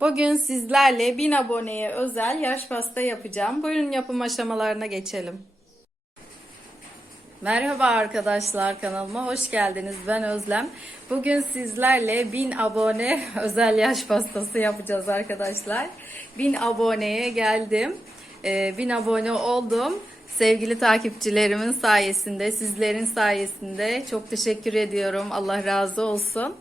Bugün sizlerle 1000 aboneye özel yaş pasta yapacağım. Buyurun yapım aşamalarına geçelim. Merhaba arkadaşlar kanalıma hoş geldiniz. Ben Özlem. Bugün sizlerle 1000 abone özel yaş pastası yapacağız arkadaşlar. 1000 aboneye geldim. Ee, 1000 abone oldum. Sevgili takipçilerimin sayesinde, sizlerin sayesinde çok teşekkür ediyorum. Allah razı olsun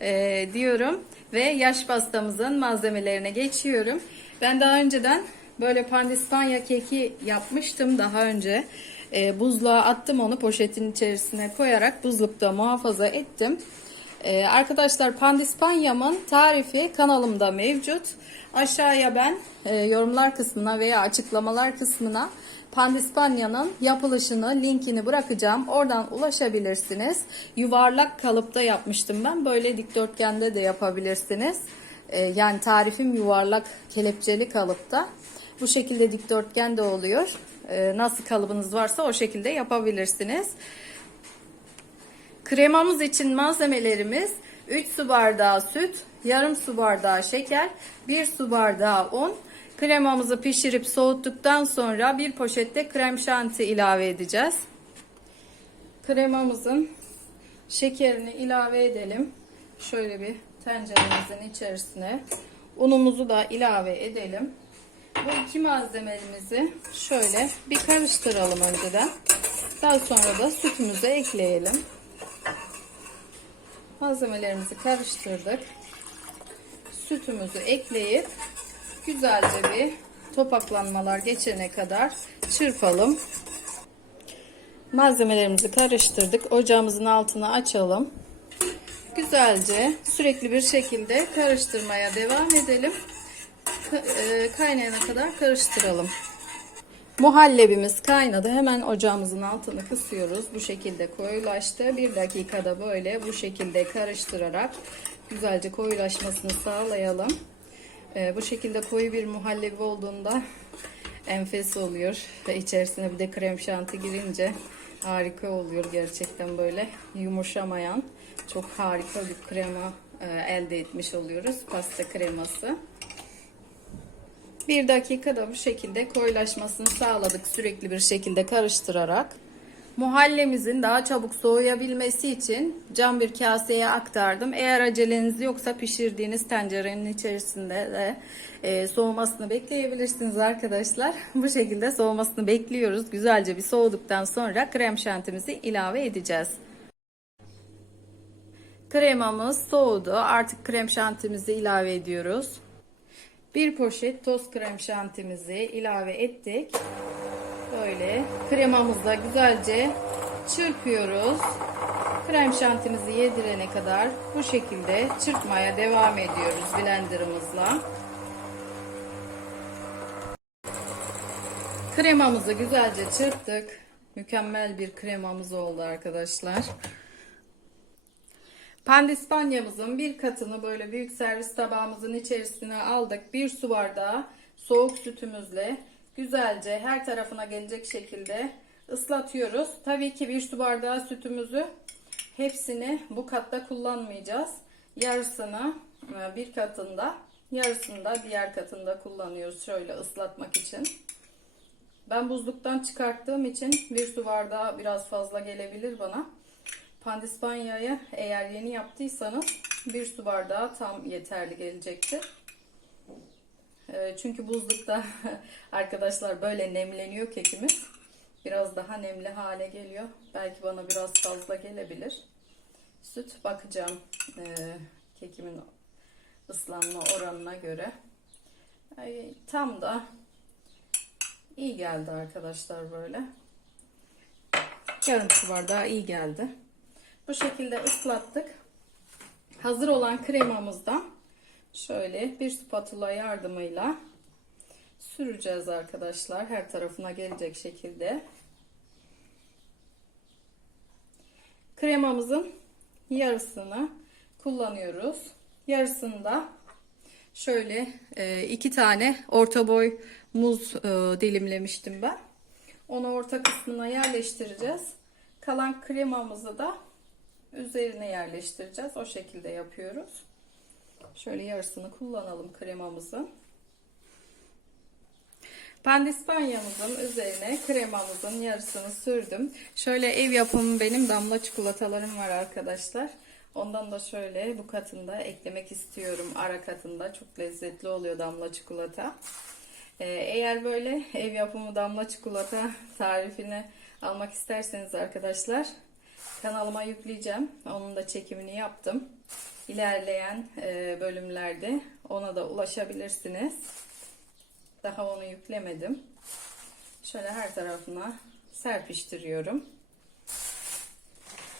ee, diyorum ve yaş pastamızın malzemelerine geçiyorum. Ben daha önceden böyle pandispanya keki yapmıştım daha önce. Ee, buzluğa attım onu poşetin içerisine koyarak buzlukta muhafaza ettim. Ee, arkadaşlar pandispanyamın tarifi kanalımda mevcut. Aşağıya ben e, yorumlar kısmına veya açıklamalar kısmına pandispanyanın yapılışını linkini bırakacağım. Oradan ulaşabilirsiniz. Yuvarlak kalıpta yapmıştım ben. Böyle dikdörtgende de yapabilirsiniz. Ee, yani tarifim yuvarlak kelepçeli kalıpta. Bu şekilde dikdörtgen de oluyor. Ee, nasıl kalıbınız varsa o şekilde yapabilirsiniz. Kremamız için malzemelerimiz 3 su bardağı süt, yarım su bardağı şeker, 1 su bardağı un. Kremamızı pişirip soğuttuktan sonra bir poşette krem şanti ilave edeceğiz. Kremamızın şekerini ilave edelim. Şöyle bir tenceremizin içerisine unumuzu da ilave edelim. Bu iki malzememizi şöyle bir karıştıralım önceden. Daha sonra da sütümüzü ekleyelim. Malzemelerimizi karıştırdık. Sütümüzü ekleyip güzelce bir topaklanmalar geçene kadar çırpalım. Malzemelerimizi karıştırdık. Ocağımızın altını açalım. Güzelce sürekli bir şekilde karıştırmaya devam edelim. e, Kaynayana kadar karıştıralım. Muhallebimiz kaynadı. Hemen ocağımızın altını kısıyoruz. Bu şekilde koyulaştı. Bir dakikada böyle bu şekilde karıştırarak güzelce koyulaşmasını sağlayalım. Ee, bu şekilde koyu bir muhallebi olduğunda enfes oluyor. Ve içerisine bir de krem şanti girince harika oluyor gerçekten böyle yumuşamayan çok harika bir krema e, elde etmiş oluyoruz. Pasta kreması. Bir dakikada bu şekilde koyulaşmasını sağladık sürekli bir şekilde karıştırarak. Muhallemizin daha çabuk soğuyabilmesi için cam bir kaseye aktardım. Eğer aceleniz yoksa pişirdiğiniz tencerenin içerisinde de e, soğumasını bekleyebilirsiniz arkadaşlar. Bu şekilde soğumasını bekliyoruz. Güzelce bir soğuduktan sonra krem şantimizi ilave edeceğiz. Kremamız soğudu. Artık krem şantimizi ilave ediyoruz. Bir poşet toz krem şantimizi ilave ettik. Böyle kremamızla güzelce çırpıyoruz. Krem şantimizi yedirene kadar bu şekilde çırpmaya devam ediyoruz blenderımızla. Kremamızı güzelce çırptık. Mükemmel bir kremamız oldu arkadaşlar. Pandispanyamızın bir katını böyle büyük servis tabağımızın içerisine aldık. Bir su bardağı soğuk sütümüzle güzelce her tarafına gelecek şekilde ıslatıyoruz. Tabii ki bir su bardağı sütümüzü hepsini bu katta kullanmayacağız. Yarısını e, bir katında, yarısını da diğer katında kullanıyoruz şöyle ıslatmak için. Ben buzluktan çıkarttığım için bir su bardağı biraz fazla gelebilir bana. Pandispanya'yı eğer yeni yaptıysanız bir su bardağı tam yeterli gelecektir. Ee, çünkü buzlukta arkadaşlar böyle nemleniyor kekimiz. Biraz daha nemli hale geliyor. Belki bana biraz fazla gelebilir. Süt bakacağım ee, kekimin ıslanma oranına göre. Tam da iyi geldi arkadaşlar böyle. Yarım su bardağı iyi geldi. Bu şekilde ıslattık. Hazır olan kremamızdan şöyle bir spatula yardımıyla süreceğiz arkadaşlar. Her tarafına gelecek şekilde. Kremamızın yarısını kullanıyoruz. Yarısında şöyle e, iki tane orta boy muz e, dilimlemiştim ben. Onu orta kısmına yerleştireceğiz. Kalan kremamızı da üzerine yerleştireceğiz. O şekilde yapıyoruz. Şöyle yarısını kullanalım kremamızın. Pandispanyamızın üzerine kremamızın yarısını sürdüm. Şöyle ev yapımı benim damla çikolatalarım var arkadaşlar. Ondan da şöyle bu katında eklemek istiyorum. Ara katında çok lezzetli oluyor damla çikolata. Ee, eğer böyle ev yapımı damla çikolata tarifini almak isterseniz arkadaşlar kanalıma yükleyeceğim. Onun da çekimini yaptım. İlerleyen e, bölümlerde ona da ulaşabilirsiniz. Daha onu yüklemedim. Şöyle her tarafına serpiştiriyorum.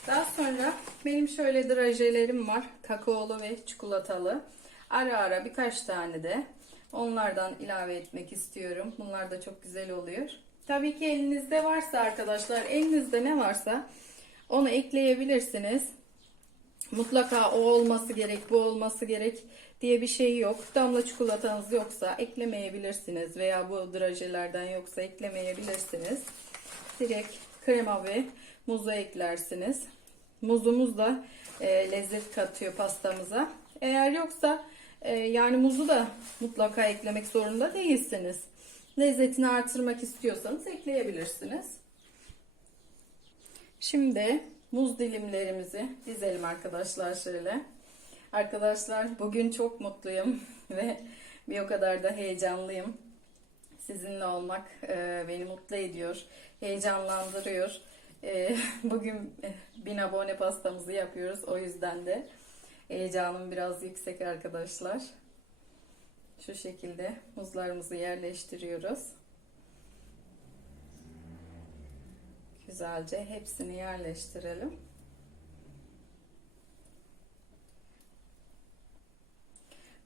Daha sonra benim şöyle drajelerim var. Kakaolu ve çikolatalı. Ara ara birkaç tane de onlardan ilave etmek istiyorum. Bunlar da çok güzel oluyor. Tabii ki elinizde varsa arkadaşlar, elinizde ne varsa onu ekleyebilirsiniz. Mutlaka o olması gerek, bu olması gerek diye bir şey yok. Damla çikolatanız yoksa eklemeyebilirsiniz veya bu drajelerden yoksa eklemeyebilirsiniz. Direkt krema ve muzu eklersiniz. Muzumuz da e, lezzet katıyor pastamıza. Eğer yoksa e, yani muzu da mutlaka eklemek zorunda değilsiniz. Lezzetini artırmak istiyorsanız ekleyebilirsiniz. Şimdi muz dilimlerimizi dizelim arkadaşlar şöyle. Arkadaşlar bugün çok mutluyum ve bir o kadar da heyecanlıyım. Sizinle olmak e, beni mutlu ediyor, heyecanlandırıyor. E, bugün e, bin abone pastamızı yapıyoruz. O yüzden de heyecanım biraz yüksek arkadaşlar. Şu şekilde muzlarımızı yerleştiriyoruz. Güzelce hepsini yerleştirelim.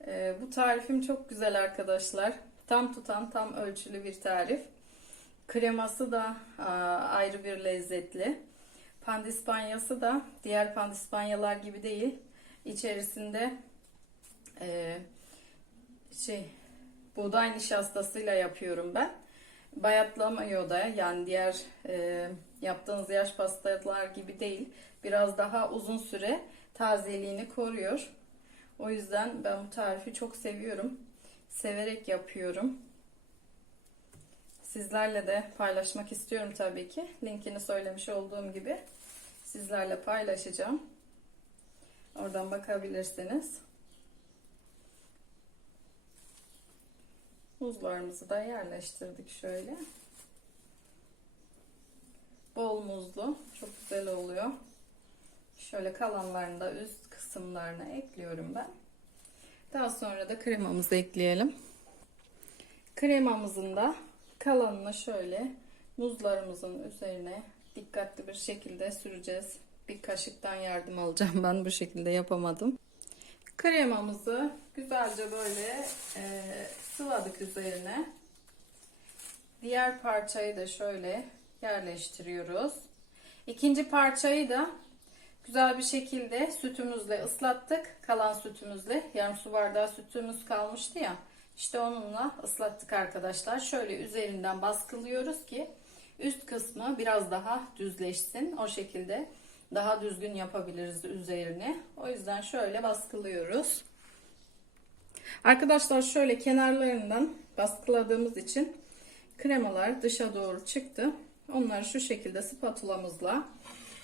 Ee, bu tarifim çok güzel arkadaşlar. Tam tutan, tam ölçülü bir tarif. Kreması da aa, ayrı bir lezzetli. Pandispanyası da diğer pandispanyalar gibi değil. İçerisinde e, şey buğday nişastasıyla yapıyorum ben. Bayatlamıyor da yani diğer e, yaptığınız yaş pastalar gibi değil. Biraz daha uzun süre tazeliğini koruyor. O yüzden ben bu tarifi çok seviyorum. Severek yapıyorum. Sizlerle de paylaşmak istiyorum tabii ki. Linkini söylemiş olduğum gibi sizlerle paylaşacağım. Oradan bakabilirsiniz. Muzlarımızı da yerleştirdik şöyle. Bol muzlu. Çok güzel oluyor. Şöyle kalanlarını da üst kısımlarına ekliyorum ben. Daha sonra da kremamızı ekleyelim. Kremamızın da kalanını şöyle muzlarımızın üzerine dikkatli bir şekilde süreceğiz. Bir kaşıktan yardım alacağım ben bu şekilde yapamadım. Kremamızı güzelce böyle sıvadık üzerine. Diğer parçayı da şöyle yerleştiriyoruz. İkinci parçayı da güzel bir şekilde sütümüzle ıslattık. Kalan sütümüzle yarım su bardağı sütümüz kalmıştı ya. İşte onunla ıslattık arkadaşlar. Şöyle üzerinden baskılıyoruz ki üst kısmı biraz daha düzleşsin. O şekilde daha düzgün yapabiliriz üzerini. O yüzden şöyle baskılıyoruz. Arkadaşlar şöyle kenarlarından baskıladığımız için kremalar dışa doğru çıktı. Onları şu şekilde spatulamızla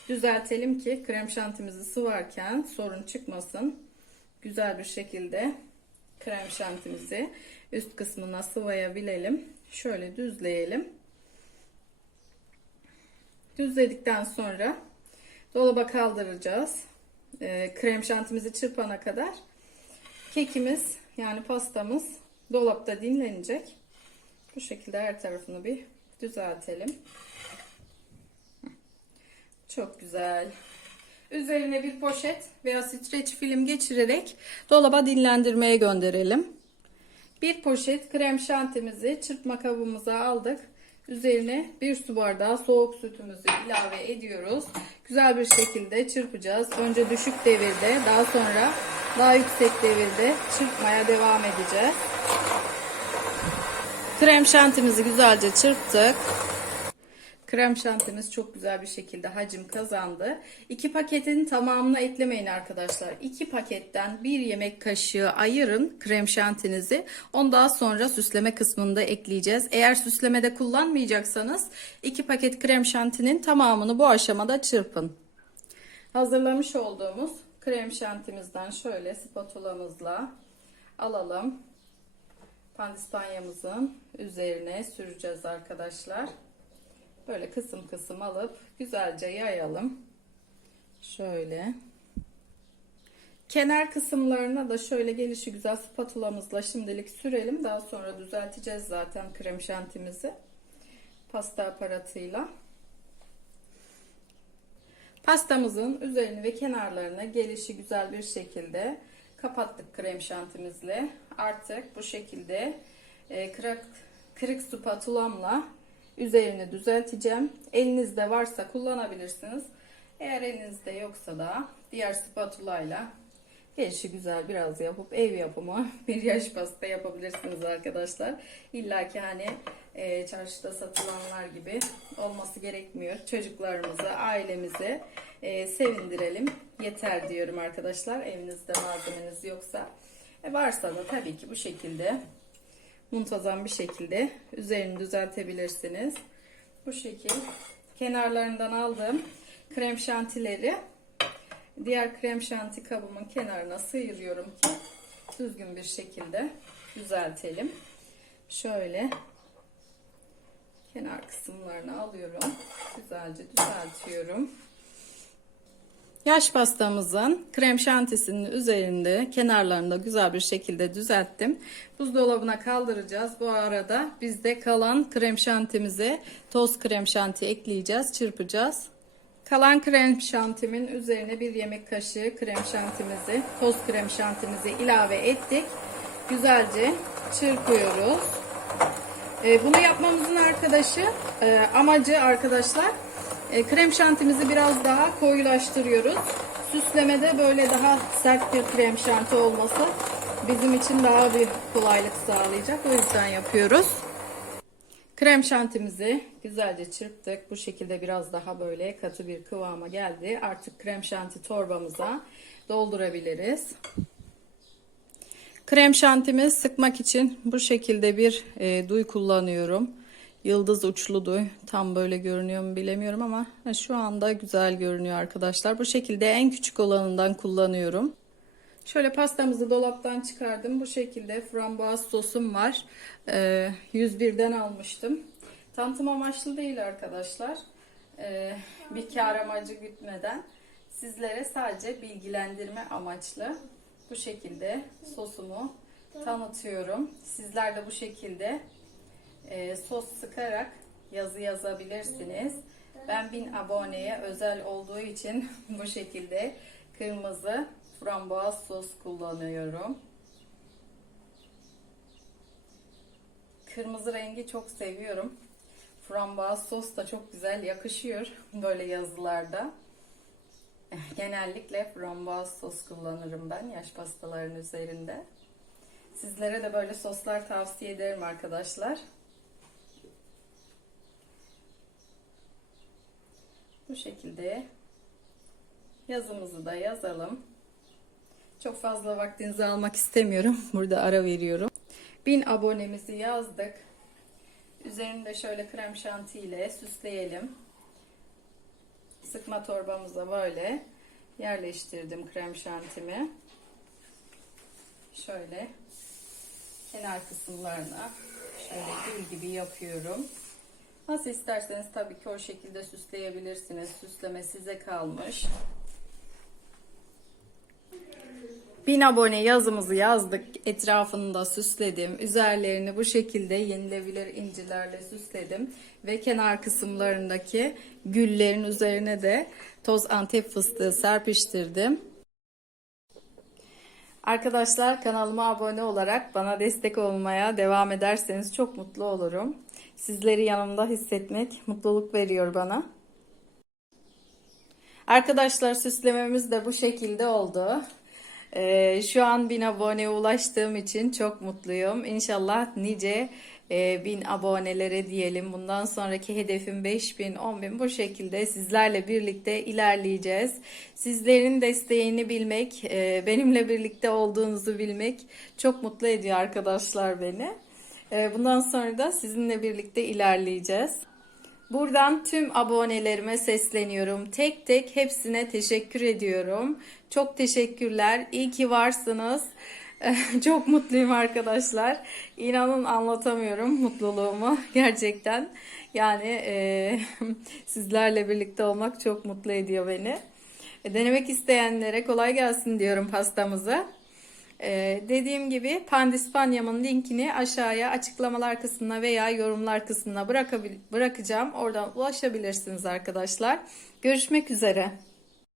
düzeltelim ki krem şantimizi sıvarken sorun çıkmasın. Güzel bir şekilde krem şantimizi üst kısmına sıvayabilelim. Şöyle düzleyelim. Düzledikten sonra dolaba kaldıracağız. E, krem şantimizi çırpana kadar kekimiz yani pastamız dolapta dinlenecek. Bu şekilde her tarafını bir düzeltelim. Çok güzel. Üzerine bir poşet veya streç film geçirerek dolaba dinlendirmeye gönderelim. Bir poşet krem şantimizi çırpma kabımıza aldık. Üzerine bir su bardağı soğuk sütümüzü ilave ediyoruz. Güzel bir şekilde çırpacağız. Önce düşük devirde daha sonra daha yüksek devirde çırpmaya devam edeceğiz. Krem şantimizi güzelce çırptık. Krem şantimiz çok güzel bir şekilde hacim kazandı. İki paketin tamamını eklemeyin arkadaşlar. İki paketten bir yemek kaşığı ayırın krem şantinizi. Ondan sonra süsleme kısmında ekleyeceğiz. Eğer süslemede kullanmayacaksanız iki paket krem şantinin tamamını bu aşamada çırpın. Hazırlamış olduğumuz krem şantimizden şöyle spatulamızla alalım. Pandispanyamızın üzerine süreceğiz arkadaşlar. Böyle kısım kısım alıp güzelce yayalım. Şöyle. Kenar kısımlarına da şöyle gelişi güzel spatulamızla şimdilik sürelim. Daha sonra düzelteceğiz zaten krem şantimizi. Pasta aparatıyla. Pastamızın üzerini ve kenarlarını gelişi güzel bir şekilde kapattık krem şantimizle. Artık bu şekilde e, kırık, kırık spatulamla üzerini düzelteceğim. Elinizde varsa kullanabilirsiniz. Eğer elinizde yoksa da diğer spatulayla gelişi güzel biraz yapıp ev yapımı bir yaş pasta yapabilirsiniz arkadaşlar. İlla ki hani e, çarşıda satılanlar gibi olması gerekmiyor. Çocuklarımızı, ailemizi e, sevindirelim. Yeter diyorum arkadaşlar. Evinizde malzemeniz yoksa. E, varsa da tabii ki bu şekilde muntazam bir şekilde üzerini düzeltebilirsiniz. Bu şekil kenarlarından aldığım krem şantileri diğer krem şanti kabımın kenarına sıyırıyorum ki düzgün bir şekilde düzeltelim. Şöyle kenar kısımlarını alıyorum. Güzelce düzeltiyorum. Yaş pastamızın krem şantisinin üzerinde kenarlarında güzel bir şekilde düzelttim. Buzdolabına kaldıracağız. Bu arada biz de kalan krem şantimize toz krem şanti ekleyeceğiz, çırpacağız. Kalan krem şantimin üzerine bir yemek kaşığı krem şantimizi, toz krem şantimizi ilave ettik. Güzelce çırpıyoruz. E, bunu yapmamızın arkadaşı, e, amacı arkadaşlar e, krem şantimizi biraz daha koyulaştırıyoruz. Süslemede böyle daha sert bir krem şanti olması bizim için daha bir kolaylık sağlayacak. O yüzden yapıyoruz. Krem şantimizi güzelce çırptık. Bu şekilde biraz daha böyle katı bir kıvama geldi. Artık krem şanti torbamıza doldurabiliriz. Krem şantimi sıkmak için bu şekilde bir e, duy kullanıyorum. Yıldız uçlu duy. Tam böyle görünüyor mu bilemiyorum ama şu anda güzel görünüyor arkadaşlar. Bu şekilde en küçük olanından kullanıyorum. Şöyle pastamızı dolaptan çıkardım. Bu şekilde frambuaz sosum var. Ee, 101'den almıştım. Tanıtım amaçlı değil arkadaşlar. Ee, bir kar amacı gütmeden sizlere sadece bilgilendirme amaçlı bu şekilde sosumu tanıtıyorum. Sizler de bu şekilde e, sos sıkarak yazı yazabilirsiniz. Ben 1000 aboneye özel olduğu için bu şekilde kırmızı frambuaz sos kullanıyorum. Kırmızı rengi çok seviyorum. Frambuaz sos da çok güzel yakışıyor böyle yazılarda. Genellikle frambuaz sos kullanırım ben yaş pastaların üzerinde. Sizlere de böyle soslar tavsiye ederim arkadaşlar. Bu şekilde yazımızı da yazalım. Çok fazla vaktinizi almak istemiyorum. Burada ara veriyorum. 1000 abonemizi yazdık. Üzerinde şöyle krem şanti ile süsleyelim. Sıkma torbamıza böyle yerleştirdim krem şantimi. Şöyle kenar kısımlarına şöyle gül gibi yapıyorum. Nasıl isterseniz tabii ki o şekilde süsleyebilirsiniz. Süsleme size kalmış. 1000 abone yazımızı yazdık. Etrafını da süsledim. Üzerlerini bu şekilde yenilebilir incilerle süsledim. Ve kenar kısımlarındaki güllerin üzerine de toz antep fıstığı serpiştirdim. Arkadaşlar kanalıma abone olarak bana destek olmaya devam ederseniz çok mutlu olurum. Sizleri yanımda hissetmek mutluluk veriyor bana. Arkadaşlar süslememiz de bu şekilde oldu. Ee, şu an 1000 aboneye ulaştığım için çok mutluyum. İnşallah nice e, 1000 abonelere diyelim. Bundan sonraki hedefim 5000, 10000 bu şekilde sizlerle birlikte ilerleyeceğiz. Sizlerin desteğini bilmek, e, benimle birlikte olduğunuzu bilmek çok mutlu ediyor arkadaşlar beni. E, bundan sonra da sizinle birlikte ilerleyeceğiz. Buradan tüm abonelerime sesleniyorum. Tek tek hepsine teşekkür ediyorum. Çok teşekkürler. İyi ki varsınız. Çok mutluyum arkadaşlar. İnanın anlatamıyorum mutluluğumu gerçekten. Yani e, sizlerle birlikte olmak çok mutlu ediyor beni. E, denemek isteyenlere kolay gelsin diyorum pastamızı. Ee, dediğim gibi Pandispanya'mın linkini aşağıya açıklamalar kısmına veya yorumlar kısmına bırakacağım. Oradan ulaşabilirsiniz arkadaşlar. Görüşmek üzere.